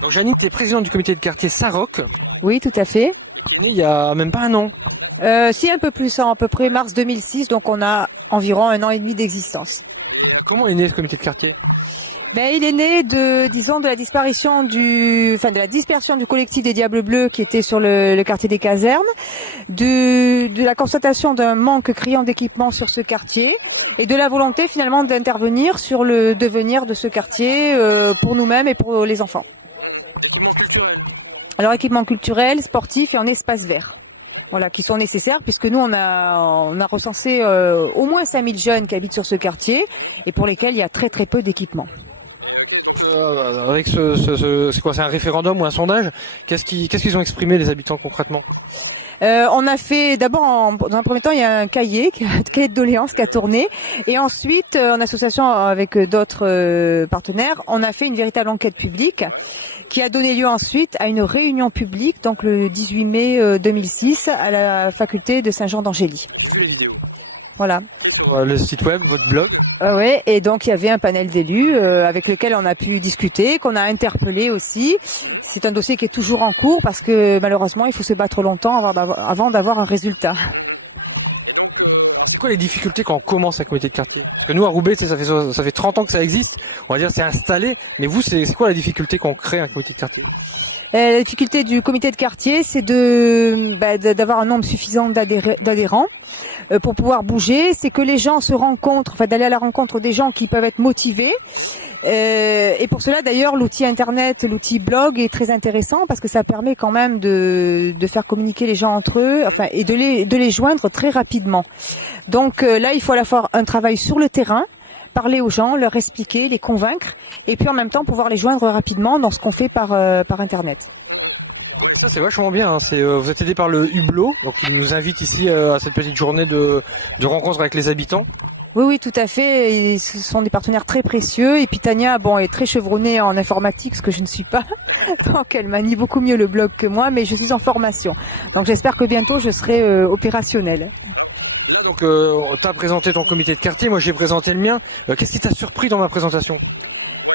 Donc Janine, tu es présidente du comité de quartier Saroc, Oui, tout à fait. il y a même pas un an. Si un peu plus, à peu près mars 2006, donc on a environ 1 an et demi d'existence. Comment est né ce comité de quartier? Ben, il est né de la disparition de la dispersion du collectif des Diables Bleus qui était sur le quartier des Casernes, de la constatation d'un manque criant d'équipement sur ce quartier et de la volonté finalement d'intervenir sur le devenir de ce quartier pour nous-mêmes et pour les enfants. Alors équipement culturel, sportif et en espace vert. Voilà, qui sont nécessaires puisque nous on a recensé au moins 5000 jeunes qui habitent sur ce quartier et pour lesquels il y a très très peu d'équipements. Avec c'est quoi, c'est un référendum ou un sondage? Qu'est-ce qu'ils ont exprimé les habitants concrètement? On a fait d'abord dans un premier temps il y a un cahier de doléances qui a tourné et ensuite en association avec d'autres partenaires on a fait une véritable enquête publique qui a donné lieu ensuite à une réunion publique donc le 18 mai 2006 à la faculté de Saint-Jean d'Angély. Voilà. Le site web, votre blog? Ouais, et donc il y avait un panel d'élus avec lequel on a pu discuter, qu'on a interpellé aussi. C'est un dossier qui est toujours en cours parce que malheureusement il faut se battre longtemps avant d'avoir un résultat. C'est quoi les difficultés quand on commence un comité de quartier? Parce que nous à Roubaix, ça fait 30 ans que ça existe, on va dire c'est installé, mais vous c'est quoi la difficulté quand on crée un comité de quartier? La difficulté du comité de quartier, c'est d'avoir un nombre suffisant d'adhérents pour pouvoir bouger. C'est que les gens se rencontrent, d'aller à la rencontre des gens qui peuvent être motivés. Et pour cela, d'ailleurs, l'outil Internet, l'outil blog est très intéressant parce que ça permet quand même de faire communiquer les gens entre eux, et de les joindre très rapidement. Donc là, il faut à la fois un travail sur le terrain, parler aux gens, leur expliquer, les convaincre, et puis en même temps pouvoir les joindre rapidement dans ce qu'on fait par Internet. C'est vachement bien, hein. Vous êtes aidé par le Hublot, donc il nous invite ici à cette petite journée de rencontre avec les habitants. Oui, tout à fait. Et ce sont des partenaires très précieux. Et puis Tania, est très chevronnée en informatique, ce que je ne suis pas. Donc elle manie beaucoup mieux le blog que moi, mais je suis en formation. Donc j'espère que bientôt je serai opérationnelle. Là, donc, t'as présenté ton comité de quartier, moi j'ai présenté le mien. Qu'est-ce qui t'a surpris dans ma présentation?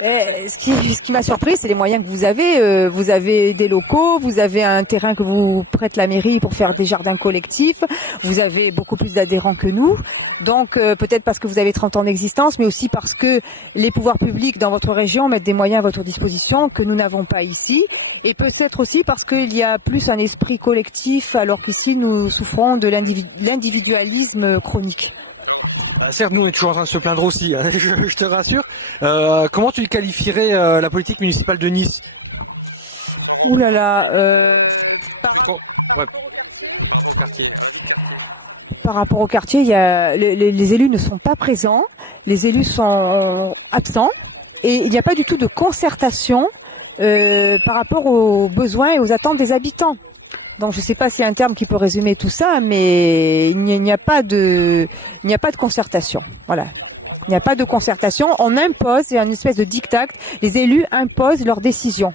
Ce qui m'a surpris, c'est les moyens que vous avez. Vous avez des locaux, vous avez un terrain que vous prête la mairie pour faire des jardins collectifs. Vous avez beaucoup plus d'adhérents que nous. Donc peut-être parce que vous avez 30 ans d'existence, mais aussi parce que les pouvoirs publics dans votre région mettent des moyens à votre disposition que nous n'avons pas ici. Et peut-être aussi parce qu'il y a plus un esprit collectif, alors qu'ici nous souffrons de l'individualisme chronique. Certes, nous on est toujours en train de se plaindre aussi, hein, je te rassure. Comment tu qualifierais la politique municipale de Nice? Ouh là là, ouais. Quartier. Par rapport au quartier, il y a les élus ne sont pas présents, les élus sont absents et il n'y a pas du tout de concertation par rapport aux besoins et aux attentes des habitants. Donc je ne sais pas s'il y a un terme qui peut résumer tout ça, mais il n'y a pas de concertation. Voilà. Il n'y a pas de concertation. On impose, c'est une espèce de diktat. Les élus imposent leurs décisions.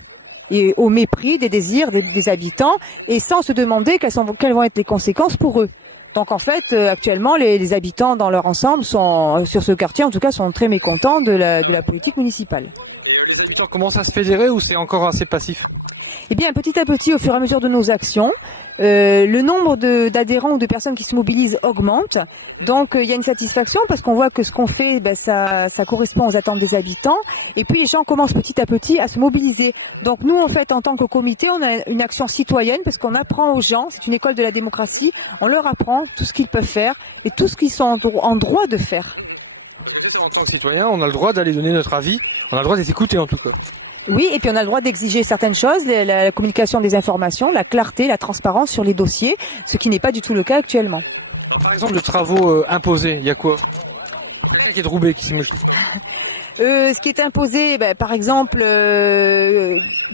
Et au mépris des désirs des habitants et sans se demander quelles vont être les conséquences pour eux. Donc en fait, actuellement, les habitants dans leur ensemble sur ce quartier, en tout cas, sont très mécontents de la politique municipale. Les habitants commencent à se fédérer ou c'est encore assez passif? Eh bien, petit à petit, au fur et à mesure de nos actions, le nombre d'adhérents ou de personnes qui se mobilisent augmente. Donc, il y a une satisfaction parce qu'on voit que ce qu'on fait, ça correspond aux attentes des habitants. Et puis, les gens commencent petit à petit à se mobiliser. Donc, nous, en fait, en tant que comité, on a une action citoyenne parce qu'on apprend aux gens, c'est une école de la démocratie, on leur apprend tout ce qu'ils peuvent faire et tout ce qu'ils sont en droit de faire. En tant que citoyen, on a le droit d'aller donner notre avis, on a le droit d'être écouté en tout cas. Oui, et puis on a le droit d'exiger certaines choses, la communication des informations, la clarté, la transparence sur les dossiers, ce qui n'est pas du tout le cas actuellement. Par exemple, de travaux imposés, il y a quoi? Quelqu'un qui est de Roubaix qui s'est mouché. Ce qui est imposé, par exemple,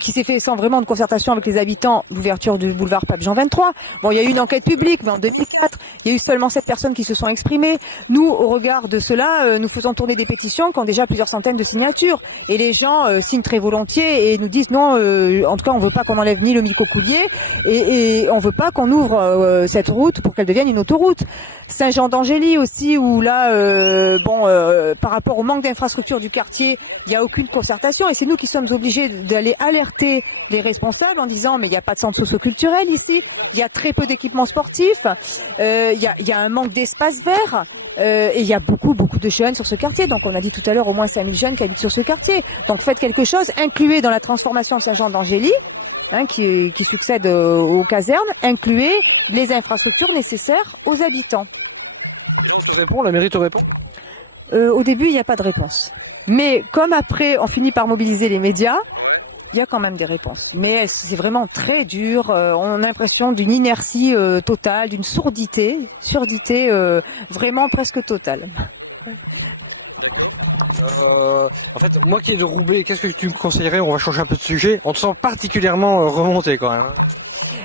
qui s'est fait sans vraiment de concertation avec les habitants, l'ouverture du boulevard Pape Jean 23. Bon, il y a eu une enquête publique, mais en 2004, il y a eu seulement 7 personnes qui se sont exprimées. Nous, au regard de cela, nous faisons tourner des pétitions qui ont déjà plusieurs centaines de signatures. Et les gens signent très volontiers et nous disent non, en tout cas, on veut pas qu'on enlève ni le micro-coulier et on veut pas qu'on ouvre cette route pour qu'elle devienne une autoroute. Saint-Jean d'Angély aussi, où là, par rapport au manque d'infrastructures du quartier, il n'y a aucune concertation et c'est nous qui sommes obligés d'aller alerter alerté les responsables en disant mais il n'y a pas de centre socio-culturel ici, il y a très peu d'équipements sportifs, il y a un manque d'espace vert. Et il y a beaucoup de jeunes sur ce quartier. Donc on a dit tout à l'heure au moins 5000 jeunes qui habitent sur ce quartier. Donc faites quelque chose, incluez dans la transformation de Saint-Jean d'Angély, qui succède aux casernes, incluez les infrastructures nécessaires aux habitants. On te répond, la mairie te répond? Au début, il n'y a pas de réponse. Mais comme après, on finit par mobiliser les médias, il y a quand même des réponses. Mais c'est vraiment très dur. On a l'impression d'une inertie totale, d'une surdité vraiment presque totale. En fait, moi qui est de Roubaix, qu'est-ce que tu me conseillerais? On va changer un peu de sujet. On te sent particulièrement remonté quand même.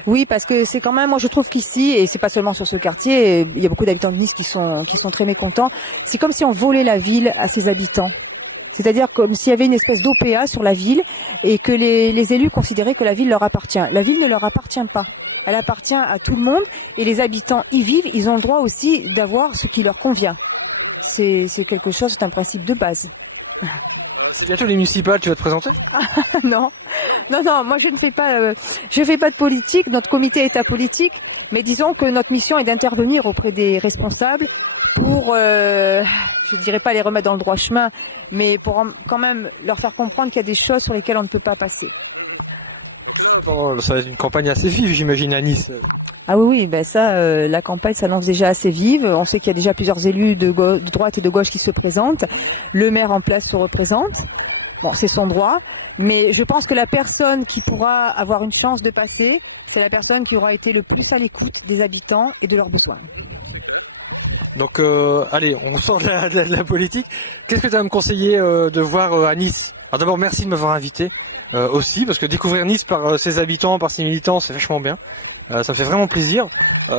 Oui, parce que c'est quand même, moi je trouve qu'ici, et c'est pas seulement sur ce quartier, il y a beaucoup d'habitants de Nice qui sont très mécontents. C'est comme si on volait la ville à ses habitants. C'est-à-dire comme s'il y avait une espèce d'OPA sur la ville et que les élus considéraient que la ville leur appartient. La ville ne leur appartient pas. Elle appartient à tout le monde et les habitants y vivent. Ils ont le droit aussi d'avoir ce qui leur convient. C'est quelque chose, c'est un principe de base. C'est bientôt les municipales, tu vas te présenter? Non, moi je fais pas de politique. Notre comité est apolitique, mais disons que notre mission est d'intervenir auprès des responsables pour, je dirais pas les remettre dans le droit chemin, mais pour quand même leur faire comprendre qu'il y a des choses sur lesquelles on ne peut pas passer. Ça va être une campagne assez vive, j'imagine, à Nice. Ah oui, ben ça, la campagne s'annonce déjà assez vive. On sait qu'il y a déjà plusieurs élus de droite et de gauche qui se présentent. Le maire en place se représente. Bon, c'est son droit. Mais je pense que la personne qui pourra avoir une chance de passer, c'est la personne qui aura été le plus à l'écoute des habitants et de leurs besoins. Donc, allez, on sort de la politique. Qu'est-ce que tu vas me conseiller de voir à Nice? Alors d'abord, merci de m'avoir invité aussi, parce que découvrir Nice par ses habitants, par ses militants, c'est vachement bien. Ça me fait vraiment plaisir.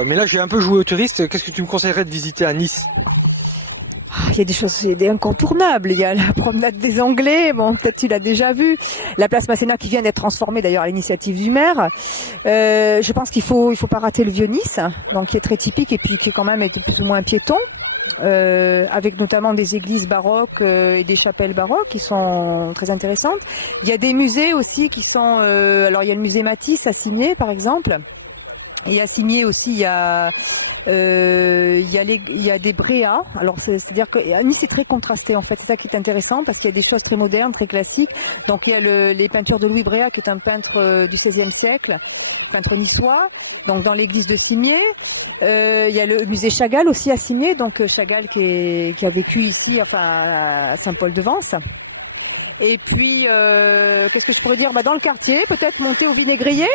Mais là, j'ai un peu joué au touriste. Qu'est-ce que tu me conseillerais de visiter à Nice? Il y a des choses, il y a des incontournables. Il y a la promenade des Anglais. Bon, peut-être tu l'as déjà vu. La place Masséna qui vient d'être transformée d'ailleurs à l'initiative du maire. Je pense qu'il faut pas rater le vieux Nice, donc qui est très typique et puis qui est quand même plus ou moins piéton. Avec notamment des églises baroques et des chapelles baroques qui sont très intéressantes. Il y a des musées aussi qui sont... alors il y a le musée Matisse à Cimiez par exemple. Et à Cimiez aussi il y a des bréas. Alors c'est-à-dire que Nice c'est très contrasté en fait. C'est ça qui est intéressant parce qu'il y a des choses très modernes, très classiques. Donc il y a les peintures de Louis Bréa qui est un peintre du XVIe siècle, peintre niçois. Donc dans l'église de Cimiez. Il y a le musée Chagall aussi à Cimiez, donc Chagall qui a vécu ici, enfin à Saint-Paul-de-Vence. Et puis, qu'est-ce que je pourrais dire? Dans le quartier, peut-être monter au Vinaigrier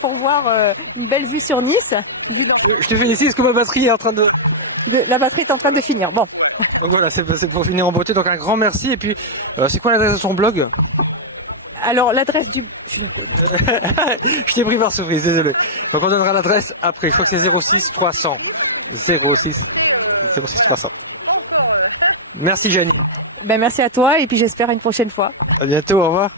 pour voir une belle vue sur Nice. Je te félicite, est-ce que ma batterie est en train de... La batterie est en train de finir, bon. Donc voilà, c'est pour finir en beauté, donc un grand merci. Et puis, c'est quoi l'adresse de ton blog? Alors, l'adresse du... Je t'ai pris par surprise, désolé. Donc on donnera l'adresse après, je crois que c'est 06 300. 06 300. Merci Janie. Merci à toi et puis j'espère à une prochaine fois. À bientôt, au revoir.